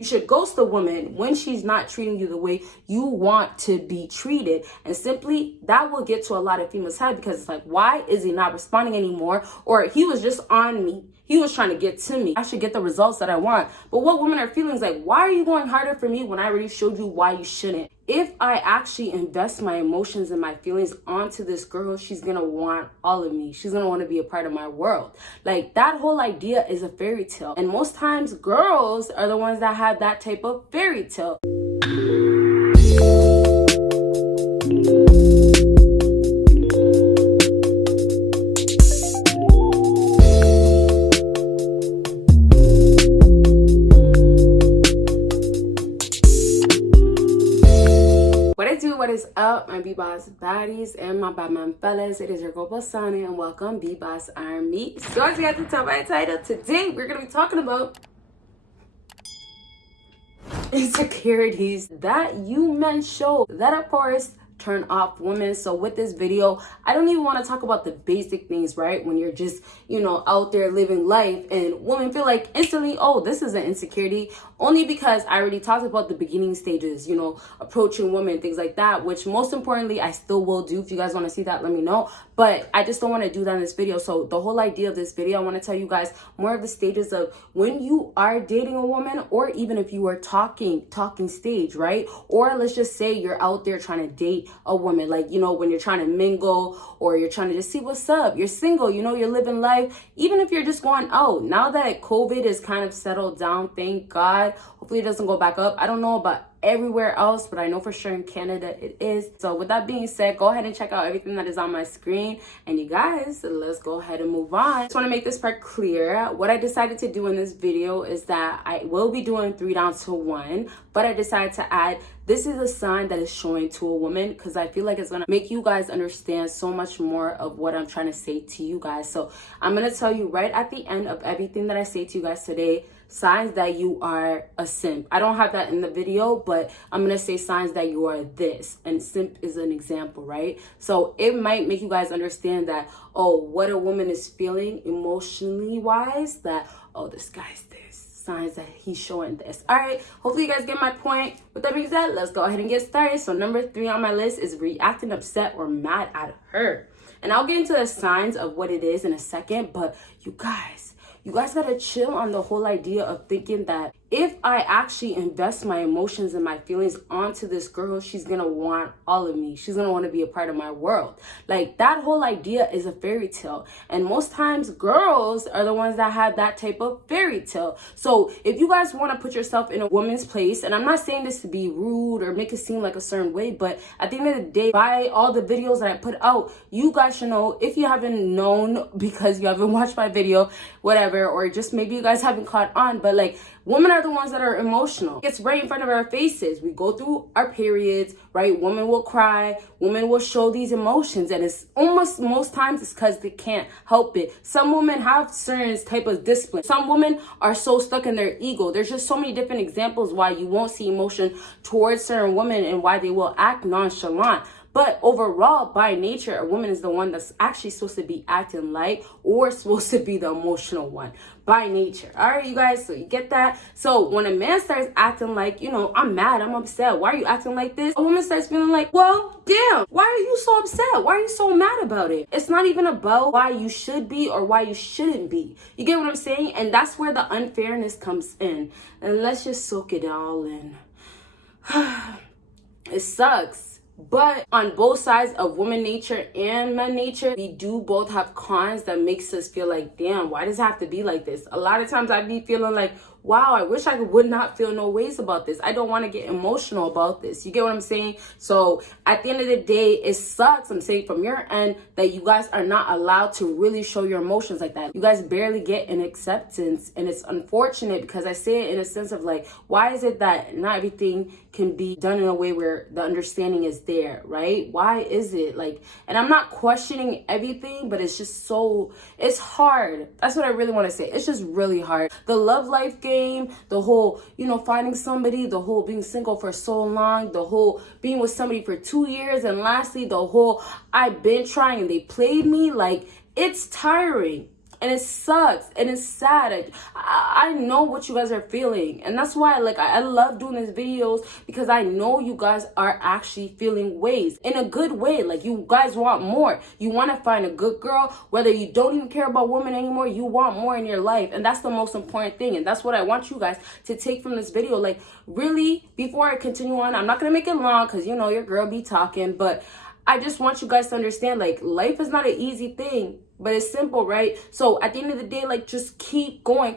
You should ghost a woman when she's not treating you the way you want to be treated. And simply, that will get to a lot of females' head because it's like, why is he not responding anymore? Or he was just on me. He was trying to get to me. I should get the results that I want. But what women are feeling is like, why are you going harder for me when I already showed you why you shouldn't? If I actually invest my emotions and my feelings onto this girl, she's gonna want all of me. She's gonna want to be a part of my world. Like, that whole idea is a fairy tale. And most times girls are the ones that have that type of fairy tale. What is up, my BBossBaddies and my Batman fellas? It is your girl Bosana and welcome BBossArmy. So as you guys can tell by the title, today we're gonna be talking about insecurities that you men show that of course turn off women. So with this video, I don't even want to talk about the basic things, right? When you're just, out there living life and women feel like instantly, oh, this is an insecurity, only because I already talked about the beginning stages, approaching women, things like that, which most importantly, I still will do. If you guys want to see that, let me know. But I just don't want to do that in this video. So the whole idea of this video, I want to tell you guys more of the stages of when you are dating a woman, or even if you are talking stage, right? Or let's just say you're out there trying to date a woman, like, when you're trying to mingle or you're trying to just see what's up, you're single, you're living life, even if you're just going out. Now that COVID is kind of settled down, thank God, hopefully it doesn't go back up. I don't know about everywhere else, but I know for sure in Canada it is. So with that being said, go ahead and check out everything that is on my screen. And you guys, let's go ahead and move on. Just want to make this part clear. What I decided to do in this video is that I will be doing 3 down to 1, but I decided to add, this is a sign that is showing to a woman, because I feel like it's going to make you guys understand so much more of what I'm trying to say to you guys. So I'm going to tell you right at the end of everything that I say to you guys today, signs that you are a simp. I don't have that in the video, but I'm gonna say signs that you are this, and simp is an example, right? So it might make you guys understand that, oh, what a woman is feeling emotionally wise, that, oh, this guy's this, signs that he's showing this. All right, hopefully you guys get my point. With that being said, let's go ahead and get started. So number 3 on my list is reacting upset or mad at her. And I'll get into the signs of what it is in a second, but you guys gotta chill on the whole idea of thinking that if I actually invest my emotions and my feelings onto this girl, she's gonna want all of me. She's gonna want to be a part of my world. Like, that whole idea is a fairy tale. And most times girls are the ones that have that type of fairy tale. So if you guys want to put yourself in a woman's place, and I'm not saying this to be rude or make it seem like a certain way, but at the end of the day, by all the videos that I put out, you guys should know, if you haven't known because you haven't watched my video, whatever, or just maybe you guys haven't caught on, but like, women are the ones that are emotional. It's right in front of our faces. We go through our periods, right? Women will cry. Women will show these emotions. And it's almost most times it's because they can't help it. Some women have certain type of discipline. Some women are so stuck in their ego. There's just so many different examples why you won't see emotion towards certain women and why they will act nonchalant. But overall, by nature, a woman is the one that's actually supposed to be acting light or supposed to be the emotional one by nature. All right, you guys, so you get that? So when a man starts acting like, I'm mad, I'm upset, why are you acting like this? A woman starts feeling like, well, damn, why are you so upset? Why are you so mad about it? It's not even about why you should be or why you shouldn't be. You get what I'm saying? And that's where the unfairness comes in. And let's just soak it all in. It sucks. But on both sides of woman nature and man nature, we do both have cons that makes us feel like, damn, why does it have to be like this? A lot of times I'd be feeling like, wow, I wish I would not feel no ways about this. I don't want to get emotional about this. You get what I'm saying? So at the end of the day, it sucks, I'm saying from your end, that you guys are not allowed to really show your emotions like that. You guys barely get an acceptance. And it's unfortunate because I say it in a sense of like, why is it that not everything can be done in a way where the understanding is there, right? Why is it like, and I'm not questioning everything, but it's just so, it's hard. That's what I really want to say. It's just really hard. The love life game, the whole, finding somebody, the whole being single for so long, the whole being with somebody for 2 years, and lastly, the whole I've been trying and they played me, like, it's tiring. and it sucks and it's sad. I know what you guys are feeling, and that's why like I love doing these videos, because I know you guys are actually feeling ways in a good way. Like, you guys want more. You want to find a good girl, whether you don't even care about women anymore. You want more in your life, and that's the most important thing. And that's what I want you guys to take from this video. Like, really, before I continue on, I'm not gonna make it long because you know your girl be talking, but I just want you guys to understand, like, life is not an easy thing, but it's simple, right? So at the end of the day, like, just keep going,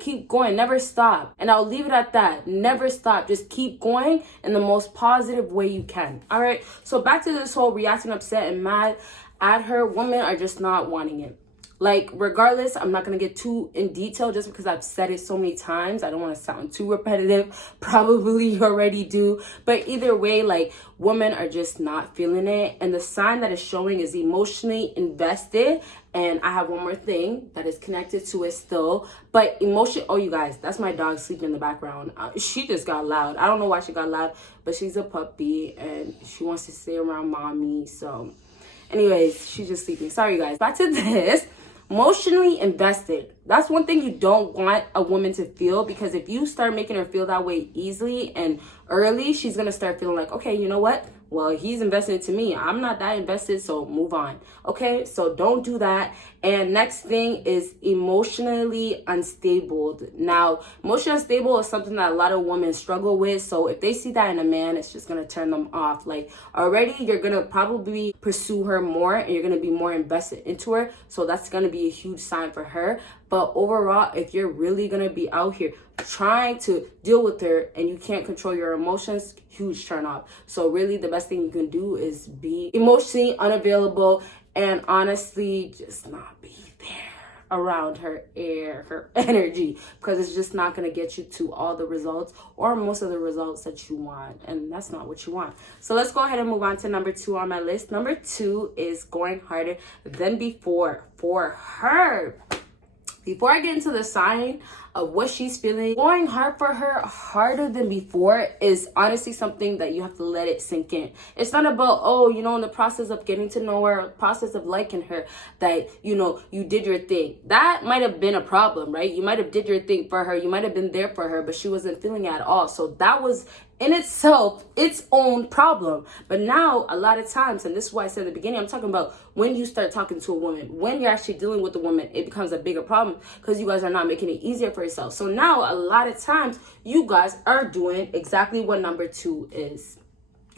never stop. And I'll leave it at that. Never stop. Just keep going in the most positive way you can. All right. So back to this whole reacting upset and mad at her. Women are just not wanting it. Like, regardless, I'm not going to get too in detail just because I've said it so many times. I don't want to sound too repetitive. Probably you already do. But either way, like, women are just not feeling it. And the sign that is showing is emotionally invested. And I have one more thing that is connected to it still. But emotion, oh, you guys, that's my dog sleeping in the background. She just got loud. I don't know why she got loud, but she's a puppy and she wants to stay around mommy. So anyways, she's just sleeping. Sorry, guys. Back to this. Emotionally invested. That's one thing you don't want a woman to feel, because if you start making her feel that way easily and early, she's going to start feeling like, okay, you know what? Well, he's invested into me. I'm not that invested, so move on. Okay, so don't do that. And next thing is emotionally unstable. Now, emotionally unstable is something that a lot of women struggle with. So if they see that in a man, it's just going to turn them off. Like, already you're going to probably pursue her more and you're going to be more invested into her. So that's going to be a huge sign for her. But overall, if you're really going to be out here trying to deal with her and you can't control your emotions, huge turn off. So really the best thing you can do is be emotionally unavailable and honestly just not be there around her energy, because it's just not going to get you to all the results or most of the results that you want, and that's not what you want. So let's go ahead and move on to number 2 on my list. Number 2 is going harder than before for her. Before I get into the sign of what she's feeling, going hard for her harder than before is honestly something that you have to let it sink in. It's not about, oh, you know, in the process of getting to know her, process of liking her, that, you know, you did your thing. That might have been a problem, right? You might have did your thing for her. You might have been there for her, but she wasn't feeling it at all. So that was in itself its own problem. But now a lot of times, and this is why I said at the beginning, I'm talking about when you start talking to a woman, when you're actually dealing with a woman, it becomes a bigger problem because you guys are not making it easier for yourself. So now a lot of times you guys are doing exactly what number 2 is.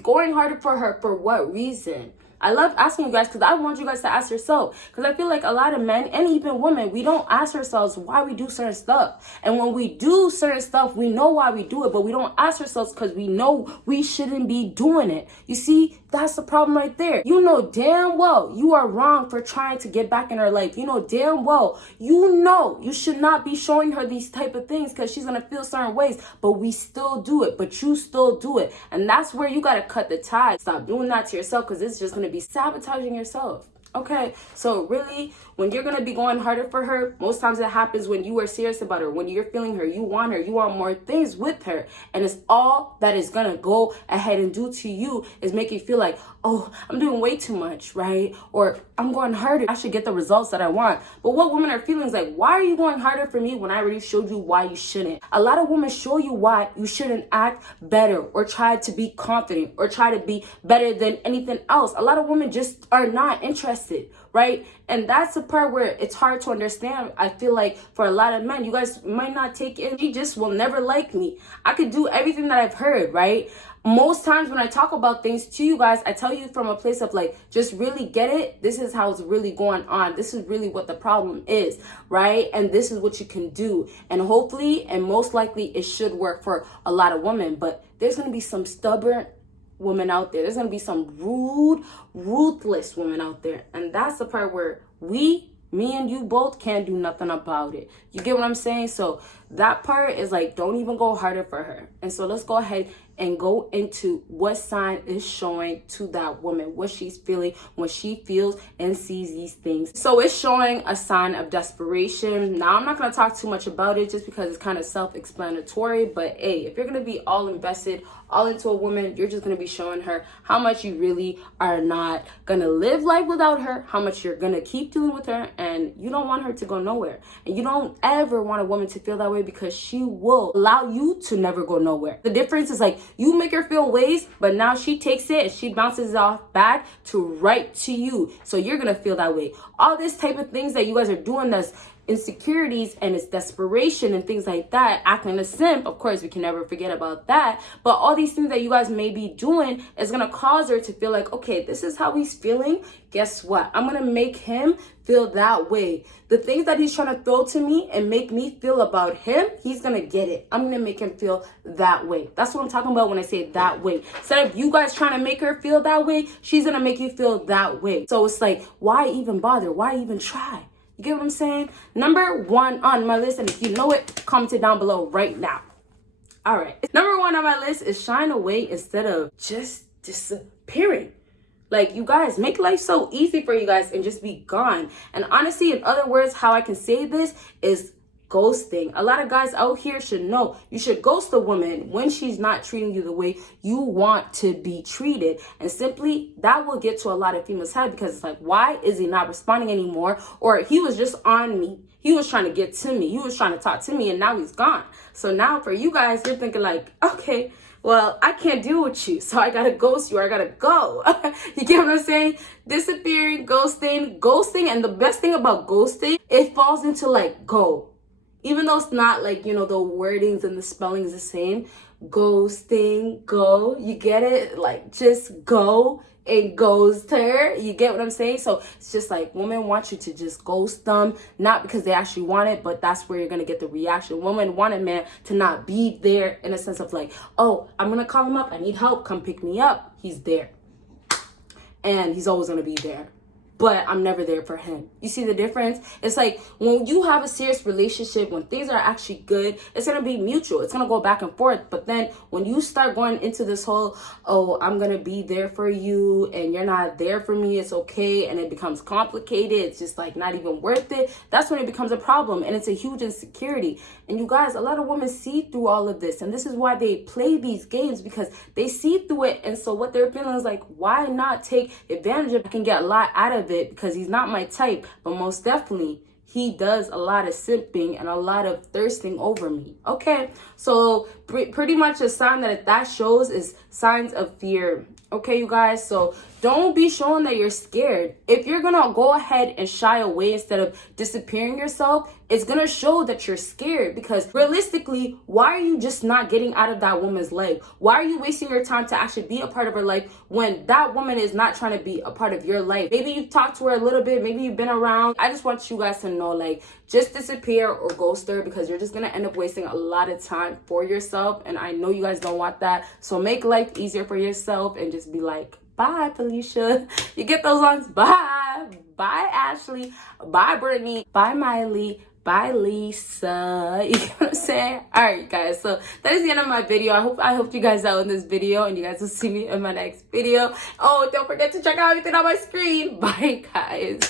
Going harder for her. For what reason? I love asking you guys because I want you guys to ask yourself, because I feel like a lot of men and even women, we don't ask ourselves why we do certain stuff. And when we do certain stuff, we know why we do it, but we don't ask ourselves because we know we shouldn't be doing it. You see, that's the problem right there. You know damn well you are wrong for trying to get back in her life. You know damn well you should not be showing her these type of things because she's going to feel certain ways, but we still do it, but you still do it. And that's where you got to cut the tie. Stop doing that to yourself, because it's just going to be sabotaging yourself. Okay, so really, when you're going to be going harder for her, most times it happens when you are serious about her, when you're feeling her, you want more things with her. And it's all that is going to go ahead and do to you is make you feel like, oh, I'm doing way too much, right? Or I'm going harder. I should get the results that I want. But what women are feeling is like, why are you going harder for me when I already showed you why you shouldn't? A lot of women show you why you shouldn't act better or try to be confident or try to be better than anything else. A lot of women just are not interested, right? And that's the part where it's hard to understand. I feel like for a lot of men, you guys might not take it. He just will never like me. I could do everything that I've heard, right? Most times when I talk about things to you guys, I tell you from a place of like, just really get it. This is how it's really going on. This is really what the problem is, right? And this is what you can do. And hopefully, and most likely, it should work for a lot of women. But there's going to be some stubborn women out there. There's going to be some rude, ruthless women out there. And that's the part where me and you both can't do nothing about it. You get what I'm saying? So that part is like, don't even go harder for her. And so let's go ahead and go into what sign is showing to that woman, what she's feeling when she feels and sees these things. So it's showing a sign of desperation. Now, I'm not going to talk too much about it just because it's kind of self-explanatory, but hey, if you're going to be all invested, all into a woman, you're just going to be showing her how much you really are not going to live life without her, how much you're going to keep dealing with her, and you don't want her to go nowhere. And you don't ever want a woman to feel that way because she will allow you to never go nowhere. The difference is like, you make her feel ways, but now she takes it and she bounces it off back to right to you. So you're going to feel that way. All this type of things that you guys are doing, that's insecurities and it's desperation and things like that, acting a simp, of course we can never forget about that, but all these things that you guys may be doing is going to cause her to feel like, okay, this is how he's feeling, guess what, I'm going to make him feel that way. The things that he's trying to throw to me and make me feel about him, he's going to get it. I'm going to make him feel that way. That's what I'm talking about when I say that way. Instead of you guys trying to make her feel that way, she's going to make you feel that way. So it's like, why even bother? Why even try? You get what I'm saying? Number 1 on my list, and if you know it, comment it down below right now. All right. Number 1 on my list is shine away instead of just disappearing. Like, you guys, make life so easy for you guys and just be gone. And honestly, in other words, how I can say this is ghosting. A lot of guys out here should know you should ghost a woman when she's not treating you the way you want to be treated. And simply, that will get to a lot of females' head because it's like, why is he not responding anymore? Or he was just on me. He was trying to get to me. He was trying to talk to me and now he's gone. So now for you guys, you're thinking like, okay, well, I can't deal with you, so I gotta ghost you or I gotta go. You get what I'm saying? Disappearing, ghosting, and the best thing about ghosting, it falls into like go. Even though it's not like, you know, the wordings and the spelling is the same. Ghosting, go. You get it? Like, just go and ghost her. You get what I'm saying? So it's just like, women want you to just ghost them. Not because they actually want it, but that's where you're going to get the reaction. Women want a man to not be there in a sense of like, oh, I'm going to call him up. I need help. Come pick me up. He's there. And he's always going to be there. But I'm never there for him. You see the difference? It's like when you have a serious relationship, when things are actually good, it's going to be mutual. It's going to go back and forth. But then when you start going into this whole, oh, I'm going to be there for you and you're not there for me, it's okay, and it becomes complicated, it's just like not even worth it, that's when it becomes a problem. And it's a huge insecurity. And you guys, a lot of women see through all of this. And this is why they play these games, because they see through it. And so what they're feeling is like, why not take advantage of it? I can get a lot out of it because he's not my type, but most definitely he does a lot of simping and a lot of thirsting over me. Okay, so pretty much a sign that shows is signs of fear. Okay, you guys, so don't be showing that you're scared. If you're gonna go ahead and shy away instead of disappearing yourself, it's gonna show that you're scared, because realistically, why are you just not getting out of that woman's life? Why are you wasting your time to actually be a part of her life when that woman is not trying to be a part of your life? Maybe you've talked to her a little bit, maybe you've been around. I just want you guys to know, like, just disappear or ghost her, because you're just gonna end up wasting a lot of time for yourself, and I know you guys don't want that. So make life easier for yourself and just be like, bye, Felicia. You get those ones? Bye. Bye, Ashley. Bye, Brittany. Bye, Miley. Bye, Lisa. You get what I'm saying? All right, guys. So that is the end of my video. I hope you guys out in this video, and you guys will see me in my next video. Oh, don't forget to check out everything on my screen. Bye, guys.